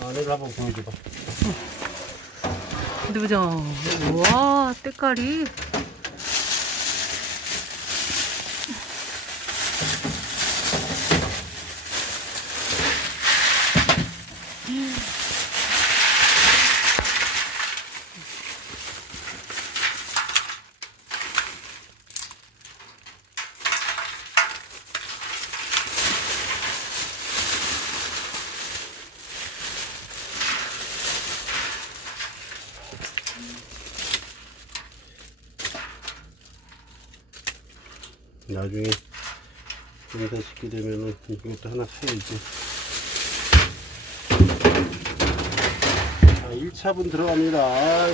안에를 한번 보여줘봐. 보자. 우와, 때깔이. 나중에 농사 짓게 되면은 이것도 하나 사야지. 자, 1차분 들어갑니다.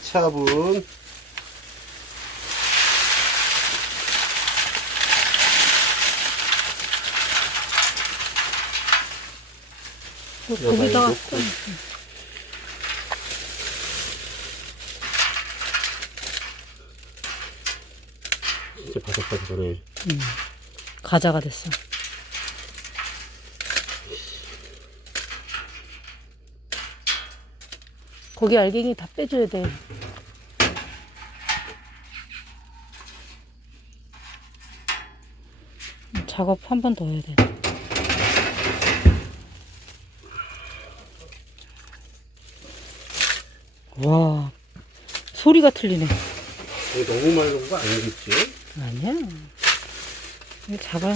2차분. 거기다가 넣고. 진짜 바삭바삭 하네. 가자가 됐어. 거기 알갱이 다 빼줘야 돼. 작업 한 번 더 해야 돼. 와, 소리가 틀리네. 너무 맑은 거 아니겠지? 아니야. 이거 잡아.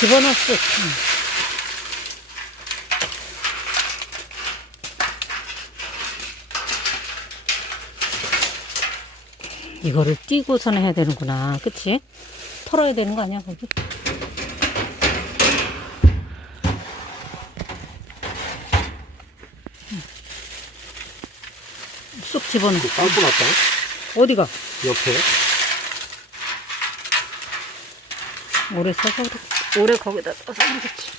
집어넣었어. 응. 이거를 띄고선 해야 되는구나. 그치? 털어야 되는 거 아니야, 거기? 쑥 집어넣어. 그 빵꾸 났다. 어디가? 옆에. 오래 써서 오래 거기다 써서 그렇지.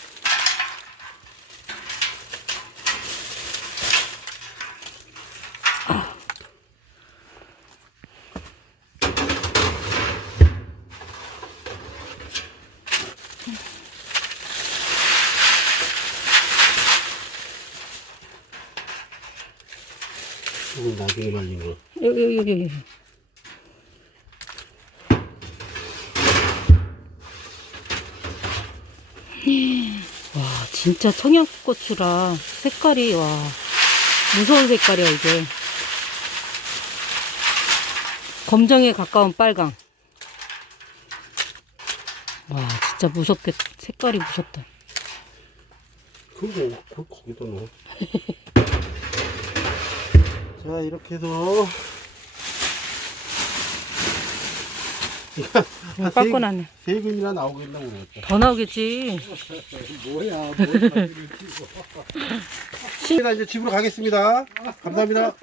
이건 나중에 말린 거. 여기 여기 여기 여기. 와 진짜 청양고추라 색깔이 와 무서운 색깔이야 이게 검정에 가까운 빨강 와 진짜 무섭게 색깔이 무섭다 그거 거- 거기다 넣어. 자 이렇게 해서 한 세- 깎고 나네 세 근이나 나오겠나 모르겠다. 더 나오겠지 뭐야? 뭘나 이제 집으로 가겠습니다. 감사합니다.